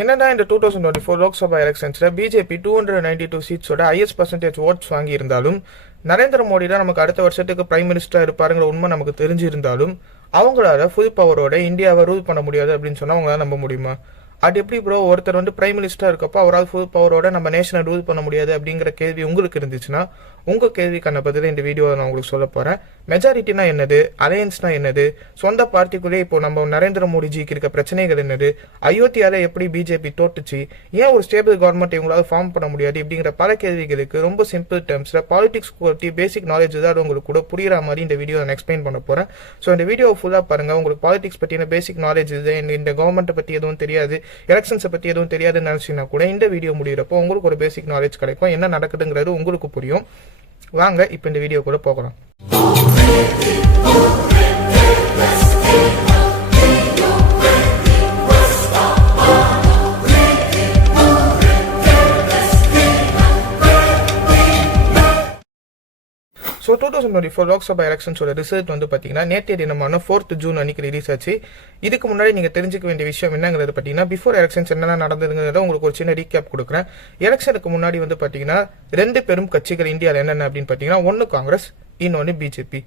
என்னன்னா இந்த 2024 லோக்சபா எலெக்ஷன்ஸ்ல பிஜேபி 292 சீட்ஸோட ஹையஸ்ட் பர்சன்டேஜ் ஓட்ஸ் வாங்கி இருந்தாலும் நரேந்திர மோடி தான் நமக்கு அடுத்த வருஷத்துக்கு பிரைம் மினிஸ்டரா இருப்பாருங்கிற உண்மை நமக்கு தெரிஞ்சிருந்தாலும் அவங்களால ஃபுல் பவரோட இந்தியாவை ரூல் பண்ண முடியாது அப்படின்னு சொன்னா அவங்களால நம்ப முடியுமா? அது எப்படி ப்ரோ ஒருத்தர் பிரைம் மினிஸ்டரா இருக்கப்போ அவரால் ஃபுல் பவரோட நம்ம நேஷனை ரூல் பண்ண முடியாது அப்படிங்கிற கேள்வி உங்களுக்கு இருந்துச்சுன்னா உங்க கேள்விக்கான பதில இந்த வீடியோவை நான் உங்களுக்கு சொல்ல போறேன். மெஜாரிட்டினா என்னது, அலையன்ஸ்னா என்னது, சொந்த பார்ட்டிக்குள்ளே இப்போ நம்ம நரேந்திர மோடிஜிக்கு இருக்க பிரச்சனைகள் என்னது, அயோத்தியால எப்படி பிஜேபி தோட்டுச்சு, ஏன் ஒரு ஸ்டேபிள் கவர்மெண்ட் இவங்களால ஃபார்ம் பண்ண முடியாது இப்படிங்கிற பல கேள்விகளுக்கு ரொம்ப சிம்பிள் டேர்ம்ஸ்ல பாலிடிக்ஸ் பற்றி பேசிக் நாலேஜ் தான் உங்களுக்கு கூட புரியுற மாதிரி இந்த வீடியோ நான் எக்ஸ்பிளைன் பண்ண போறேன். ஸோ இந்த வீடியோ ஃபுல்லா பாருங்க. உங்களுக்கு பாலிடிக்ஸ் பற்றின பேசிக் நாலேஜ் இது, இந்த கவர்மெண்ட் பத்தி எதுவும் தெரியாது, எலெக்ஷன்ஸை பத்தி எதுவும் தெரியாதுன்னு நினைச்சீங்கன்னா கூட இந்த வீடியோ முடிகிறப்போ உங்களுக்கு ஒரு பேசிக் நாலேஜ் கிடைக்கும், என்ன நடக்குதுங்கிறது உங்களுக்கு புரியும். வாங்க இப்போ இந்த வீடியோ கூட போகலாம். ஸோ 2024 லோக்சபா எலெக்ஷன்ஸோட ரிசல்ட் பார்த்தீங்கன்னா நேற்றைய தினமான 4th ஜூன் அன்னைக்கு ரிலீஸ் ஆச்சு. இதுக்கு முன்னாடி நீங்கள் தெரிஞ்சுக்க வேண்டிய விஷயம் என்னங்கிறது பார்த்தீங்கன்னா பிஃபோர் எலெக்ஷன்ஸ் என்னென்ன நடந்ததுங்கிறத உங்களுக்கு ஒரு சின்ன ரீகேப் கொடுக்குறேன். எலெக்ஷனுக்கு முன்னாடி பார்த்தீங்கன்னா 2 பெரும் கட்சிகள் இந்தியாவில் என்னென்ன அப்படின்னு பார்த்தீங்கன்னா ஒன்று காங்கிரஸ், இன்னொன்று பிஜேபி.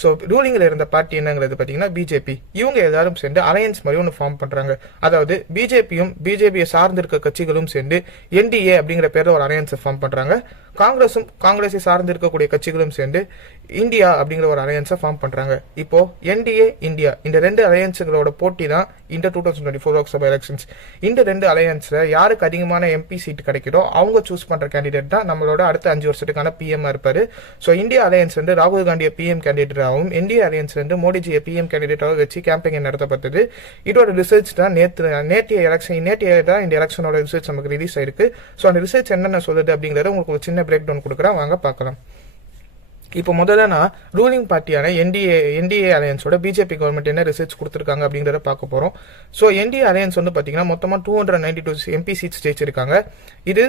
ஸோ ரூலிங்கில் இருந்த பார்ட்டி என்னங்கிறது பார்த்தீங்கன்னா பிஜேபி. இவங்க எல்லாரும் சேர்ந்து அலையன்ஸ் மாதிரி ஒன்று ஃபார்ம் பண்ணுறாங்க. அதாவது பிஜேபியை சார்ந்திருக்க கட்சிகளும் சேர்ந்து என்டிஏ அப்படிங்கிற பேரில் ஒரு அலையன்ஸை ஃபார்ம் பண்ணுறாங்க. காங்கிரஸை சார்ந்து இருக்கக்கூடிய கட்சிகளும் சேர்ந்து இந்தியா அப்படிங்கிற ஒரு அலையன்ஸை ஃபார்ம் பண்றாங்க. இப்போ என்டிஏ, இந்தியா இந்த 2 அலையன்ஸுகளோட போட்டி தான் இந்த 2024 லோக்சபா எலெக்ஷன்ஸ். இந்த 2 அலையன்ஸ்ல யாருக்கு அதிகமான எம்பி சீட் கிடைக்குதோ அவங்க சூஸ் பண்ற கேண்டிடேட் தான் நம்மளோட அடுத்த 5 வருஷத்துக்கான பிஎம் இருப்பாரு. ஸோ இந்தியா அலையன்ஸ் ராகுல் காந்தியை பிஎம் கேண்டிடேட்டாகவும், என்டிஏ அலையன்ஸ் மூடிஜியை பிஎம் கேண்டிடேட்டாகவும் வச்சு கேம்பெயின் நடத்தப்பட்டது. இதோட ரிசல்ட்ஸ் தான் நேற்றைய தான் இந்த எலெக்ஷனோட ரிசல்ட்ஸ் நமக்கு ரிலீஸ் ஆயிருக்கு. ஸோ அந்த ரிசல்ட்ஸ் என்னென்ன சொல்லுது அப்படிங்கறத உங்களுக்கு ஒரு சின்ன பிரேக் டவுன் கொடுக்குறேன், வாங்க பார்க்கலாம். இப்போ முதல்ல நான் ரூலிங் பார்ட்டியான என்டிஏ அலையன்ஸோட பிஜேபி கவர்மெண்ட் என்ன ரிசல்ட்ஸ் கொடுத்துருக்காங்க அப்படிங்கிறத பார்க்க போறோம். ஸோ என்டிஏ அலையன்ஸ் பார்த்தீங்கன்னா மொத்தமாக 292 எம்பி சீட்ஸ் ஜெயிச்சிருக்காங்க. இது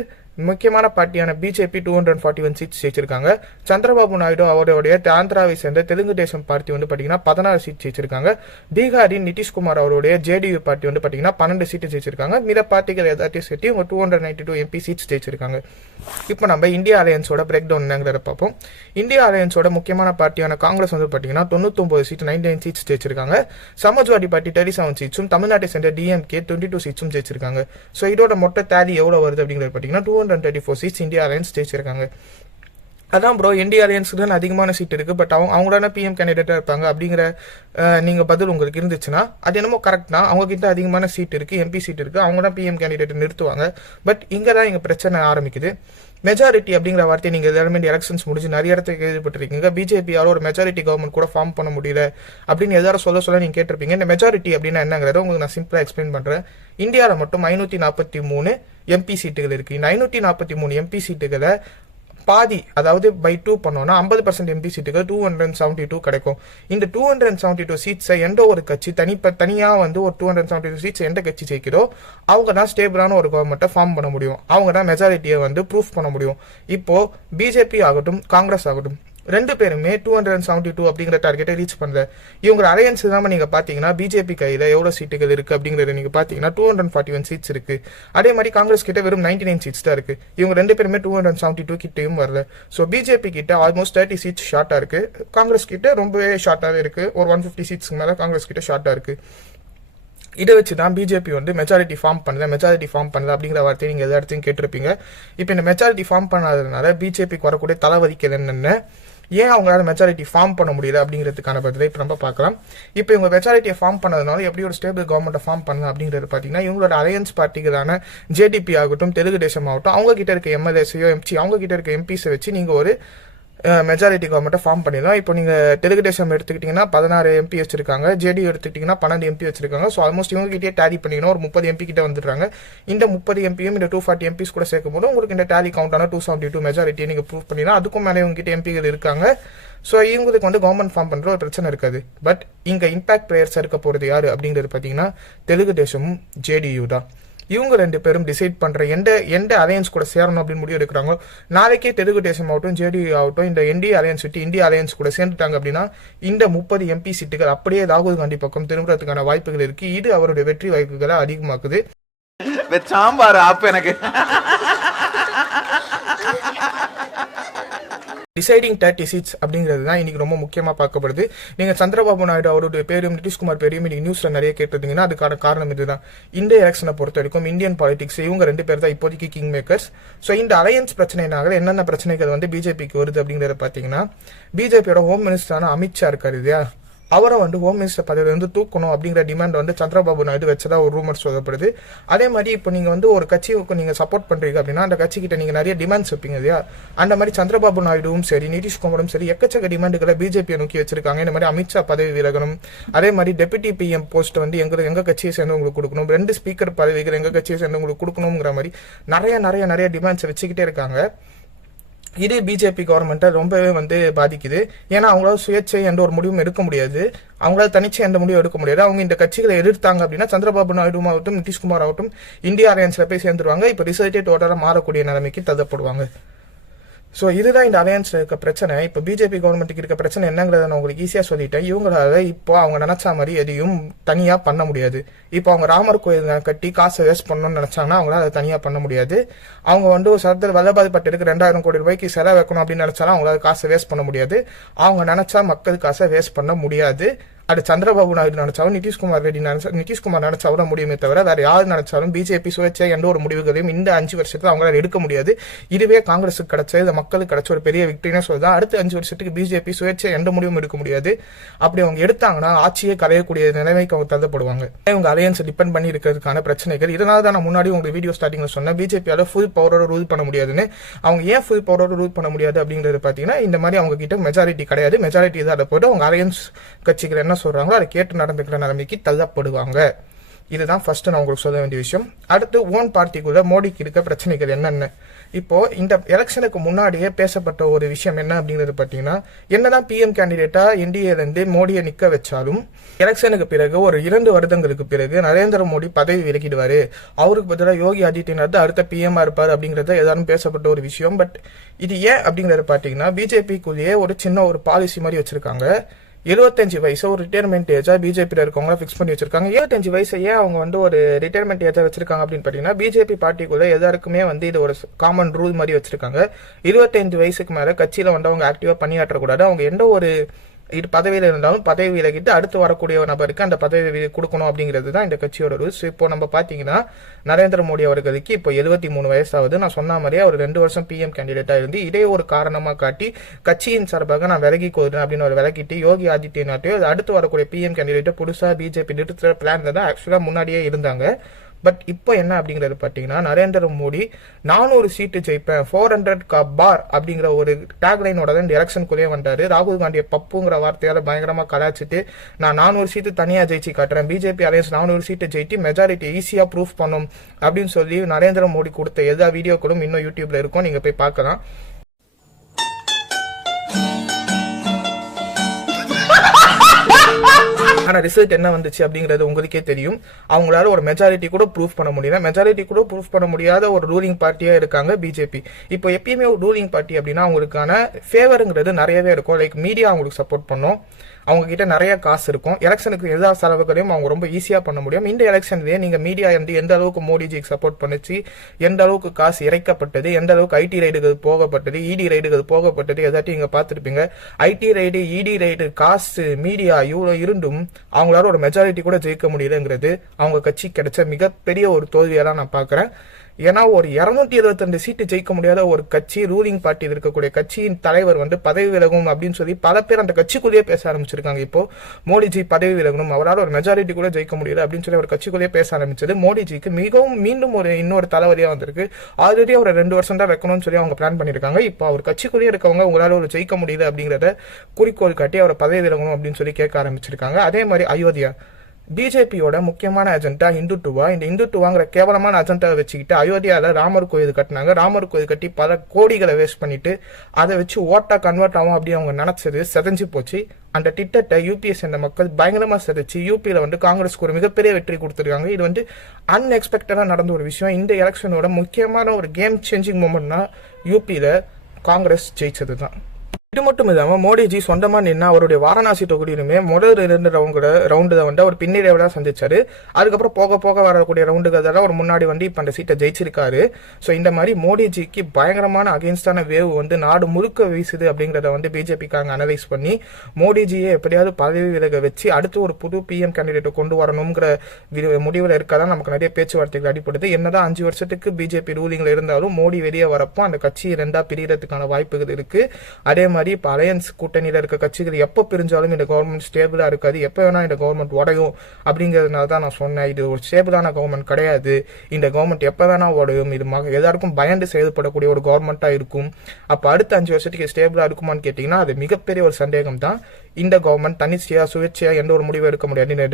முக்கியமான பார்ட்டியான பிஜேபி 241 சீட்ஸ் ஜெயிச்சிருக்காங்க. சந்திரபாபு நாயுடு அவருடைய ஆந்திராவை சேர்ந்த தெலுங்கு தேசம் பார்ட்டி பார்த்தீங்கன்னா 16 சீட் ஜெயிச்சிருக்காங்க. பீகாரின் நிதிஷ்குமார் அவருடைய ஜேடியு பார்ட்டி பார்த்தீங்கன்னா 12 சீட்டு ஜெயிச்சிருக்காங்க. மித பார்ட்டிகள் எல்லாத்தையும் சேர்த்து 292 எம்பி சீட்ஸ் ஜெயிச்சிருக்காங்க. இப்போ நம்ம இந்தியா அலையன்ஸோட பிரேக் டவுன் என்னங்கிறத பார்ப்போம். இந்தியா அலையன்ஸோட முக்கியமான பார்ட்டியான காங்கிரஸ் பார்த்தீங்கன்னா 99 சீட் 99 சீட்ஸ் ஜெயிச்சிருக்காங்க. சமாஜ்வாடி பார்ட்டி 37 சீட்ஸும், தமிழ்நாட்டை சேர்ந்த டிஎம்கே 22 சீட்ஸும் ஜெயிச்சிருக்காங்க. ஸோ இதோட மொத்த தேதி எவ்வளவு வருது அப்படிங்கிறது பார்த்தீங்கன்னா 234 சீட்ஸ் இந்தியா அலையன்ஸ் ஜெயிச்சிருக்காங்க. அதான் ப்ரோ இந்தியா அலையன்ஸுக்கு தான் அதிகமான சீட் இருக்கு, பட் அவங்களான பிஎம் கேண்டிடேட்டா இருப்பாங்க அப்படிங்கிற நீங்க பதில் உங்களுக்கு இருந்துச்சுன்னா அது என்னமோ கரெக்ட் தான். அவங்க கிட்ட அதிகமான சீட் இருக்கு, எம்பி சீட் இருக்கு, அவங்க தான் பிஎம் கேண்டிடேட் நிறுத்துவாங்க. பட் இங்கதான் எங்க பிரச்சனை ஆரம்பிக்குது. மெஜாரிட்டி அப்படிங்கிற வார்த்தை நீங்க எல்லாருமே எலெக்ஷன்ஸ் முடிஞ்சு நிறைய இடத்துல கேள்விப்பட்டிருக்கீங்க. பிஜேபியால ஒரு மெஜாரிட்டி கவர்மெண்ட் கூட ஃபார்ம் பண்ண முடியல அப்படின்னு எல்லாரும் சொல்ல நீங்க கேட்டிருப்பீங்க. இந்த மெஜாரிட்டி அப்படின்னா என்னங்கிறத உங்களுக்கு நான் சிம்பிளா எக்ஸ்பிளைன் பண்றேன். இந்தியாவில் மட்டும் 543 எம்பி சீட்டுகள் இருக்கு. இந்த 543 எம்பி சீட்டுகளை பாதி, அதாவது பை 2 பண்ணோம்னா 50% எம்பி சீட்டுகள் 272 கிடைக்கும். இந்த 272 சீட்ஸை எந்த ஒரு கட்சி தனியா ஒரு 272 சீட்ஸ் எந்த கட்சி ஜெயிக்கிறோ அவங்க தான் ஸ்டேபிளான ஒரு கவர்மெண்ட்டை ஃபார்ம் பண்ண முடியும். அவங்க தான் மெஜாரிட்டியை ப்ரூஃப் பண்ண முடியும். இப்போ பிஜேபி ஆகட்டும், காங்கிரஸ் ஆகட்டும், 2 பேருமே 272 அப்படிங்கிற டார்கெட்டை ரீச் பண்ணல. இவங்க அலையன்ஸ் தான் நீங்க பாத்தீங்கன்னா பிஜேபி கையில எவ்வளவு சீட்டுகள் இருக்கு அப்படிங்கறத நீங்க பாத்தீங்கன்னா 241 சீட்ஸ் இருக்கு. அதே மாதிரி காங்கிரஸ் கிட்ட வெறும் 99 சீட்ஸ் தான் இருக்கு. இவங்க 2 பேருமே 272 கிட்டையும் வரல. ஸோ பிஜேபி கிட்ட ஆல்மோஸ்ட் 30 சீட்ஸ் ஷார்ட்டா இருக்கு. காங்கிரஸ் கிட்ட ரொம்பவே ஷார்ட்டாவே இருக்கு. ஒரு 150 சீட்ஸ்க்கு மேல காங்கிரஸ் கிட்ட ஷார்ட்டா இருக்கு. இதை வச்சு தான் பிஜேபி மெஜாரிட்டி ஃபார்ம் பண்ணல அப்படிங்கிற வார்த்தையை நீங்க எல்லா இடத்தையும் கேட்டிருப்பீங்க. இப்போ இந்த மெஜாரிட்டி ஃபார்ம் பண்ணாததுனால பிஜேபிக்கு வரக்கூடிய தலைவலிகள் என்னென்ன, ஏன் அவங்களால மெஜாரிட்டி ஃபார்ம் பண்ண முடியல அப்படிங்கிறதுக்கான பதிலை இப்போ நம்ம பார்க்கலாம். இப்போ இவங்க மெஜாரிட்டியை ஃபார்ம் பண்ணதுனால எப்படி ஒரு ஸ்டேபிள் கவர்மெண்ட்டை ஃபார்ம் பண்ணலாம் அப்படிங்கிறது பார்த்தீங்கன்னா இவங்களோட அலையன்ஸ் பார்ட்டிகளான ஜேடிபி ஆகட்டும், தெலுங்கு தேசம் ஆகட்டும், அவங்க கிட்ட இருக்க எம்எல்ஏஸையோ அவங்க கிட்ட இருக்க எம்பிஸை வச்சு நீங்க ஒரு மெஜாரிட்டி கவர்மெண்ட்டை ஃபார்ம் பண்ணிடலாம். இப்போ நீங்க தெலுங்கு தேசம் எடுத்துக்கிட்டீங்கன்னா 16 எம்பி வச்சிருக்காங்க, ஜேடியு எடுத்துக்கிட்டீங்கன்னா 12 எம்பி வச்சிருக்காங்க. ஸோ ஆல்மோஸ்ட் இவங்க கிட்டே டேலி பண்ணிக்கணும், ஒரு 30 எம்பி கிட்ட வந்துடுறாங்க. இந்த 30 எம்பியும் இந்த 240 எம்பிஸ் கூட சேர்க்கும் போது உங்களுக்கு இந்த டேலி கவுண்டான 272 மெஜாரிட்டியை நீங்க ப்ரூவ் பண்ணிடலாம். அதுக்கும் மேலே இவங்க கிட்ட எம்பிகள் இருக்காங்க. ஸோ இவங்களுக்கு கவர்மெண்ட் ஃபார்ம் பண்ற ஒரு பிரச்சனை இருக்காது. பட் இங்க இம்பாக்ட் பிளேயர்ஸ் இருக்க போறது யாரு அப்படிங்கிறது பாத்தீங்கன்னா தெலுங்கு தேசமும் ஜேடியு தான். இவங்க 2 பேரும் டிசைட் பண்ற எந்த அலையன்ஸ் கூட சேரணும் அப்படின்னு முடிவு எடுக்கிறாங்க. நாளைக்கே தெலுங்கு தேசம் ஆகட்டும், ஜேடியு ஆகட்டும், இந்த என்டிஏ அலையன்ஸ் விட்டு இந்தியா அலையன்ஸ் கூட சேர்ந்துட்டாங்க அப்படின்னா இந்த 30 எம்பி சீட்டுகள் அப்படியே ராகுல் காந்தி பக்கம் திரும்புறதுக்கான வாய்ப்புகள் இருக்கு. இது அவருடைய வெற்றி வாய்ப்புகளை அதிகமாக்குது. சாம்பார் ஆப் எனக்கு. டிசைடிங் 30 seats அப்படிங்கிறது தான் இன்னைக்கு ரொம்ப முக்கியமா பார்க்கப்படுது. நீங்க சந்திரபாபு நாயுடு அவருடைய பேரும் நிதிஷ்குமார் பேரையும் இன்னைக்கு நியூஸ்ல நிறைய கேட்டிருந்தீங்கன்னா அதுக்கான காரணம் இதுதான். இந்த எலெக்ஷனை பொறுத்த வரைக்கும் இந்தியன் பாலிடிக்ஸ் இவங்க 2 பேர் தான் இப்போதைக்கு கிங் மேக்கர்ஸ். ஸோ இந்த அலையன்ஸ் பிரச்சனைனால என்னென்ன பிரச்சனைகள் வந்து பிஜேபிக்கு வருது அப்படிங்கறத பாத்தீங்கன்னா, பிஜேபியோட ஹோம் மினிஸ்டரான அமித்ஷா இருக்காரு இல்லையா, அவரை வந்து ஹோம் மினிஸ்டர் பதவியில இருந்து தூக்கணும் அப்படிங்கிற டிமாண்ட் வந்து சந்திரபாபு நாயுடு வச்சதா ஒரு ரூமர் சொல்லப்படுது. அதே மாதிரி இப்போ நீங்க வந்து ஒரு கட்சிக்கு நீங்க சப்போர்ட் பண்றீங்க அப்படின்னா அந்த கட்சி கிட்ட நீங்க நிறைய டிமாண்ட்ஸ் வைப்பீங்க இல்லையா, அந்த மாதிரி சந்திரபாபு நாயுடுவும் சரி நிதிஷ்குமாரும் சரி எக்கச்சக்க டிமாண்டுகளை பிஜேபியை நோக்கி வச்சிருக்காங்க. இந்த மாதிரி அமித்ஷா பதவி விலகணும், அதே மாதிரி டெபுட்டி பிஎம் போஸ்ட் வந்து எங்க கட்சியை சேர்ந்தவங்களுக்கு கொடுக்கணும், 2 ஸ்பீக்கர் பதவிகள் எங்க கட்சியை சேர்ந்தவங்களுக்கு கொடுக்கணுங்கிற மாதிரி நிறைய டிமாண்ட்ஸ் வச்சுக்கிட்டே இருக்காங்க. இது பிஜேபி கவர்மெண்ட்டை ரொம்பவே வந்து பாதிக்குது. ஏன்னா அவங்களால சுயேட்சை எந்த ஒரு முடிவும் எடுக்க முடியாது, அவங்களால தனிச்சு எந்த முடிவும் எடுக்க முடியாது. அவங்க இந்த கட்சிகளை எதிர்த்தாங்க அப்படின்னா சந்திரபாபு நாயுடு ஆகட்டும் நிதிஷ்குமார் ஆகட்டும் இந்தியா அலையன்ஸ்ல போய் சேர்ந்துருவாங்க. இப்போ ரிசல்ட்டே டோட்டலா மாறக்கூடிய நிலைமைக்கு தள்ளப்படுவாங்க. ஸோ இதுதான் இந்த அலையன்ஸ்ல இருக்க பிரச்சனை. இப்போ பிஜேபி கவர்மெண்ட்டுக்கு இருக்க பிரச்சனை என்னங்கிறத நான் உங்களுக்கு ஈஸியா சொல்லிட்டேன். இவங்களால இப்போ அவங்க நினைச்ச மாதிரி எதையும் தனியா பண்ண முடியாது. இப்போ அவங்க ராமர் கோயில் கட்டி காசை வேஸ்ட் பண்ணணும்னு நினைச்சாங்கன்னா அவங்களால அதை தனியா பண்ண முடியாது. அவங்க வந்து ஒரு சர்தார் வல்லபாய் பட்டேலுக்கு 2000 கோடி ரூபாய்க்கு செலவு வைக்கணும் அப்படின்னு நினைச்சாலும் அவங்களால காசை வேஸ்ட் பண்ண முடியாது. அவங்க நினைச்சா மக்கள் காசை வேஸ்ட் பண்ண முடியாது. அது சந்திரபாபு நாயுடு நினைச்சாலும் நிதிஷ்குமார் நினைச்சாலும் முடியுமே தவிர வேற யாரு நினைச்சாலும் பிஜேபி சுயேட்சை எந்த ஒரு முடிவுகளையும் இந்த 5 வருஷத்துல அவங்களால எடுக்க முடியாது. இதுவே காங்கிரஸுக்கு கிடைச்ச இந்த மக்களுக்கு கிடைச்ச ஒரு பெரிய விக்டரினே சொல்லலாம். அடுத்த 5 வருஷத்துக்கு பிஜேபி சுயேட்சை எந்த முடிவும் எடுக்க முடியாது. அப்படி அவங்க எடுத்தாங்கன்னா ஆட்சியே கலையக்கூடிய நிலைமைக்கு அவங்க தள்ளப்படுவாங்க. இவங்க அலையன்ஸ் டிபெண்ட் பண்ணி இருக்கிறதுக்கான பிரச்சனைகள். இதனால தான் நான் முன்னாடி உங்களுக்கு வீடியோ ஸ்டார்டிங்ல சொன்னேன் பிஜேபியால ஃபுல் பவரோட ரூல் பண்ண முடியாதுன்னு. அவங்க ஏன் ஃபுல் பவரோட ரூல் பண்ண முடியாது அப்படிங்கிறது பாத்தீங்கன்னா, இந்த மாதிரி அவங்க கிட்ட மெஜாரிட்டி கிடையாது. மெஜாரிட்டி இல்லாத போது அவங்க அலையன்ஸ் கட்சிகள் என்ன சொல்றாங்களோ அதை கேட்டு நடந்துக்கிற நிலைமைக்கு தள்ளப்படுவாங்க. இதுதான் ஃபர்ஸ்ட் நான் உங்களுக்கு சொல்ல வேண்டிய விஷயம். அடுத்து ஓன் பார்ட்டிக்குள்ள மோடிக்கு இருக்க பிரச்சனைகள் என்னென்ன. இப்போ இந்த எலெக்ஷனுக்கு முன்னாடியே பேசப்பட்ட ஒரு விஷயம் என்ன அப்படிங்கிறது பாத்தீங்கன்னா, என்னதான் பிஎம் கேண்டிடேட்டா என்டிஏல இருந்து மோடியை நிக்க வச்சாலும் எலெக்ஷனுக்கு பிறகு ஒரு 2 வருடங்களுக்கு பிறகு நரேந்திர மோடி பதவி விலகிடுவாரு, அவருக்கு பதிலாக யோகி ஆதித்யநாத் அடுத்த பிஎம் இருப்பாரு அப்படிங்கறத எல்லாரும் பேசப்பட்ட ஒரு விஷயம். பட் இது ஏன் அப்படிங்கறத பாத்தீங்கன்னா, பிஜேபிக்குள்ளேயே ஒரு சின்ன ஒரு பாலிசி மாதிரி வச்சிருக்காங்க. 75 வயசு ஒரு ரிட்டையர்மெண்ட் ஏஜா பிஜேபி இருக்கவங்க பிக்ஸ் பண்ணி வச்சிருக்காங்க. 75 வயசையே அவங்க வந்து ஒரு ரிட்டையர்மெண்ட் ஏஜா வச்சிருக்காங்க அப்படின்னு பாத்தீங்கன்னா, பிஜேபி பார்ட்டிக்குள்ள எல்லாருக்குமே வந்து இது ஒரு காமன் ரூல் மாதிரி வச்சிருக்காங்க. 25 வயசுக்கு மேல கட்சியில வந்து அவங்க ஆக்டிவா பணியாற்றக்கூடாது. அவங்க எந்த ஒரு பதவியில இருந்தாலும் பதவி விலகிட்டு அடுத்து வரக்கூடிய நபருக்கு அந்த பதவி கொடுக்கணும் அப்படிங்கிறது தான் இந்த கட்சியோட ரூல்ஸ். இப்போ நம்ம பாத்தீங்கன்னா நரேந்திர மோடி அவர்களுக்கு இப்போ 73 வயசாவது. நான் சொன்ன மாதிரியே அவர் 2 வருஷம் பிஎம் கேண்டிடேட்டா இருந்து இதே ஒரு காரணமா காட்டி கட்சியின் சார்பாக நான் விலகி கொள்றேன் அப்படின்னு ஒரு விலகிட்டு யோகி ஆதித்யநாத்தையோ அடுத்து வரக்கூடிய பிஎம் கேண்டிடேட்டோ புதுசா பிஜேபி நிறுத்துற பிளான்ல தான் ஆக்சுவலா முன்னாடியே இருந்தாங்க. பட் இப்போ என்ன அப்படிங்கிறது பாத்தீங்கன்னா, நரேந்திர மோடி 400 சீட்டு ஜெயிப்பேன் 400 பார் அப்படிங்கிற ஒரு டேக்லைனோட தான் இந்த எலெக்ஷனுக்குள்ளே வந்தாரு. ராகுல் காந்தியை பப்புங்கிற வார்த்தையால பயங்கரமா கலாச்சிட்டு நான் 400 சீட்டு தனியா ஜெயிச்சு காட்டுறேன், பிஜேபி அலையன்ஸ் 400 சீட்டு ஜெயிச்சு மெஜாரிட்டி ஈஸியா ப்ரூஃப் பண்ணும் அப்படின்னு சொல்லி நரேந்திர மோடி கொடுத்த எல்லா வீடியோக்களும் இன்னும் யூடியூப்ல இருக்கும், நீங்க போய் பார்க்கலாம். ஆனா ரிசல்ட் என்ன வந்துச்சு அப்படிங்கிறது உங்களுக்கே தெரியும். அவங்களால ஒரு மெஜாரிட்டி கூட ப்ரூஃப் பண்ண முடியல. மெஜாரிட்டி கூட ப்ரூஃப் பண்ண முடியாத ஒரு ரூலிங் பார்ட்டியா இருக்காங்க பிஜேபி. இப்போ எப்பயுமே ஒரு ரூலிங் பார்ட்டி அப்படின்னா அவங்களுக்கான ஃபேவருங்கிறது நிறையவே இருக்கும். லைக் மீடியா அவங்களுக்கு சப்போர்ட் பண்ணும், அவங்க கிட்ட நிறைய காசு இருக்கும், எலெக்ஷனுக்கு எல்லா செலவுகளையும் அவங்க ரொம்ப ஈஸியா பண்ண முடியும். இந்த எலெக்ஷன்லயே நீங்க மீடியா வந்து எந்த அளவுக்கு மோடிஜிக்கு சப்போர்ட் பண்ணுச்சு, எந்த அளவுக்கு காசு இறைக்கப்பட்டது, எந்த அளவுக்கு ஐடி ரைடுகள் போகப்பட்டது, இடி ரைடுகள் போகப்பட்டது எல்லாத்தையும் நீங்க பாத்துருப்பீங்க. ஐடி ரைடு, இடி ரைடு, காசு, மீடியா இவ்வளவு இருந்தும் அவங்களால ஒரு மெஜாரிட்டி கூட ஜெயிக்க முடியலங்கிறது அவங்க கட்சி கிடைச்ச மிகப்பெரிய ஒரு தோல்வியா தான் நான் பாக்குறேன். ஏன்னா ஒரு 222 சீட்டு ஜெயிக்க முடியாத ஒரு கட்சி, ரூலிங் பார்ட்டியில் இருக்கக்கூடிய கட்சியின் தலைவர் வந்து பதவி விலகும் அப்படின்னு சொல்லி பல பேர் அந்த கட்சிக்குள்ளேயே பேச ஆரம்பிச்சிருக்காங்க. இப்போ மோடிஜி பதவி விலகணும், அவரால் ஒரு மெஜாரிட்டி கூட ஜெயிக்க முடியல அப்படின்னு சொல்லி ஒரு கட்சிக்குள்ளேயே பேச ஆரம்பிச்சது மோடிஜிக்கு மிகவும் மீண்டும் இன்னொரு தலைவலியா வந்திருக்கு. ஆல்ரெடி அவர் 2 வருஷம் தான் வைக்கணும்னு சொல்லி அவங்க பிளான் பண்ணிருக்காங்க. இப்போ அவர் கட்சிக்குள்ளேயே இருக்கவங்க உங்களால ஒரு ஜெயிக்க முடியல அப்படிங்கறத குறிக்கோள் காட்டி அவரை பதவி விலகணும் அப்படின்னு சொல்லி கேட்க ஆரம்பிச்சிருக்காங்க. அதே மாதிரி அயோத்தியா பிஜேபியோட முக்கியமான அஜெண்டா இந்துத்துவா. இந்த இந்துத்துவாங்கிற கேவலமான அஜெண்டாவை வச்சுக்கிட்டு அயோத்தியால ராமர் கோயில் கட்டினாங்க. ராமர் கோயில் கட்டி பல கோடிகளை வேஸ்ட் பண்ணிட்டு அதை வச்சு ஓட்டா கன்வெர்ட் ஆகும் அப்படின்னு அவங்க நினைச்சது செதஞ்சு போச்சு. அந்த திட்டத்தை யூபிஎஸ் என்ற மக்கள் பயங்கரமா செதைச்சு யூபியில வந்து காங்கிரஸ்க்கு ஒரு மிகப்பெரிய வெற்றி கொடுத்திருக்காங்க. இது வந்து அன்எக்ஸ்பெக்டடா நடந்த ஒரு விஷயம். இந்த எலெக்ஷனோட முக்கியமான ஒரு கேம் சேஞ்சிங் மூமெண்ட்னா யூபியில காங்கிரஸ் ஜெயிச்சது தான். இது மட்டும் இல்லாம மோடிஜி சொந்தமா நின்று அவருடைய வாரணாசி தொகுதியிலுமே முதல் 2 ரவுண்டு வந்து அவர் பின்னிடைவுல சந்திச்சாரு. அதுக்கப்புறம் போக போக வரக்கூடிய ரவுண்டுகள் ஒரு முன்னாடி வந்து இப்ப அந்த சீட்டை ஜெயிச்சிருக்காரு. ஸோ இந்த மாதிரி மோடிஜிக்கு பயங்கரமான அகேன்ஸ்டான வேவ் வந்து நாடு முழுக்க வீசுது அப்படிங்கறத வந்து பிஜேபிக்காக அனலைஸ் பண்ணி மோடிஜியை எப்படியாவது பதவி விலக வச்சு அடுத்து ஒரு புது பிஎம் கேண்டிடேட்டை கொண்டு வரணுங்கிற முடிவில் இருக்கதான் நமக்கு நிறைய பேச்சுவார்த்தைகள் அடிப்படுது. என்னதான் 5 வருஷத்துக்கு பிஜேபி ரூலிங்ல இருந்தாலும் மோடி வெளியே வரப்போ அந்த கட்சி 2ஆ பிரியறதுக்கான வாய்ப்புகள் இருக்கு. அதே மாதிரி இப்ப அலையன்ஸ் கூட்டணியில இருக்க கட்சிகள் எப்ப பிரிஞ்சாலும் இந்த கவர்மெண்ட் ஸ்டேபிளா இருக்காது, எப்ப வேணா இந்த கவர்மெண்ட் உடையும். அப்படிங்கறதுனால தான் நான் சொன்னேன், இது ஒரு ஸ்டேபிளான கவர்மெண்ட் கிடையாது, இந்த கவர்மெண்ட் எப்ப வேணா உடையும், இது எல்லாருக்கும் பயந்து செயல்படக்கூடிய ஒரு கவர்மெண்டா இருக்கும். அப்ப அடுத்த 5 வருஷத்துக்கு ஸ்டேபிளா இருக்குமான்னு கேட்டீங்கன்னா அது மிகப்பெரிய ஒரு சந்தேகம் தான். இந்த கவர்மெண்ட் தனிச்சையா சுயேட்சையா எந்த ஒரு முடிவு எடுக்க முடியாது. இந்த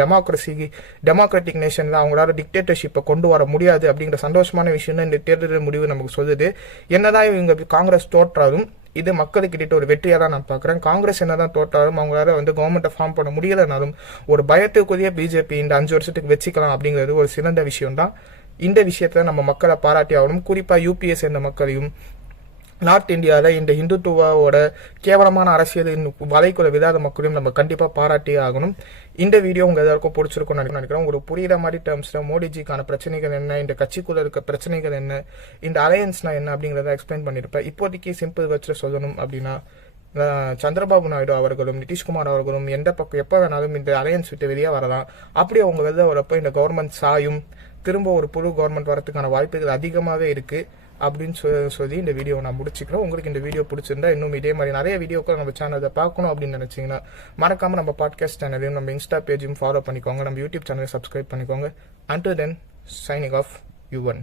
டெமோக்ராட்டிக் நேஷன்ல அவங்களால டிக்டேட்டர்ஷிப்பை கொண்டு வர முடியாது அப்படிங்கிற சந்தோஷமான விஷயம் இந்த தேர்தல் முடிவு நமக்கு சொல்லுது. என்னதான் இவங்க காங்கிரஸ் தோற்றாலும் இது மக்களுக்கிட்ட ஒரு வெற்றியா தான் நான் பாக்குறேன். காங்கிரஸ் என்னதான் தோற்றாலும் அவங்களால வந்து கவர்மெண்ட்டை ஃபார்ம் பண்ண முடியலனாலும் ஒரு பயத்துக்குரிய பிஜேபி இந்த 5 வருஷத்துக்கு வச்சுக்கலாம் அப்படிங்கிறது ஒரு சிறந்த விஷயம் தான். இந்த விஷயத்த நம்ம மக்களை பாராட்டி ஆகணும். குறிப்பா யூபிஏ சேர்ந்த மக்களையும் நார்த் இந்தியாவில் இந்த இந்துத்துவாவோட கேவலமான அரசியலின் வலைக்குள்ள விதாத மக்களையும் நம்ம கண்டிப்பா பாராட்டி ஆகணும். இந்த வீடியோ உங்க எல்லாருக்கும் பிடிச்சிருக்கும்னு நினைக்கிறேன். உங்களுக்கு புரியுற மாதிரி டேர்ம்ஸ்ல மோடிஜிக்கான பிரச்சனைகள் என்ன, இந்த கட்சிக்குள்ள இருக்க பிரச்சனைகள் என்ன, இந்த அலையன்ஸ்னா என்ன அப்படிங்கறத எக்ஸ்பிளைன் பண்ணிருப்பேன். இப்போதைக்கு சிம்பிள் வச்சு சொல்லணும் அப்படின்னா சந்திரபாபு நாயுடு அவர்களும் நிதிஷ்குமார் அவர்களும் எந்த பக்கம் எப்ப வேணாலும் இந்த அலையன்ஸ் விட்டு வெளியே வரலாம். அப்படி அவங்க வெளில வரப்போ இந்த கவர்மெண்ட் சாயும், திரும்ப ஒரு புது கவர்மெண்ட் வரதுக்கான வாய்ப்புகள் அதிகமாகவே இருக்கு அப்படின்னு சொல்லி இந்த வீடியோ நான் முடிச்சுக்கிறேன். உங்களுக்கு இந்த வீடியோ பிடிச்சிருந்தா இன்னும் இதே மாதிரி நிறைய வீடியோக்கள் நம்ம சேனலை பார்க்கணும் அப்படின்னு நினைச்சீங்கன்னா மறக்காம நம்ம பாட்காஸ்ட் சேனலையும் நம்ம இன்ஸ்டா பேஜையும் ஃபாலோ பண்ணிக்கோங்க, நம்ம யூடியூப் சேனலை சப்ஸ்கிரைப் பண்ணிக்கோங்க. Until then, signing off, you won.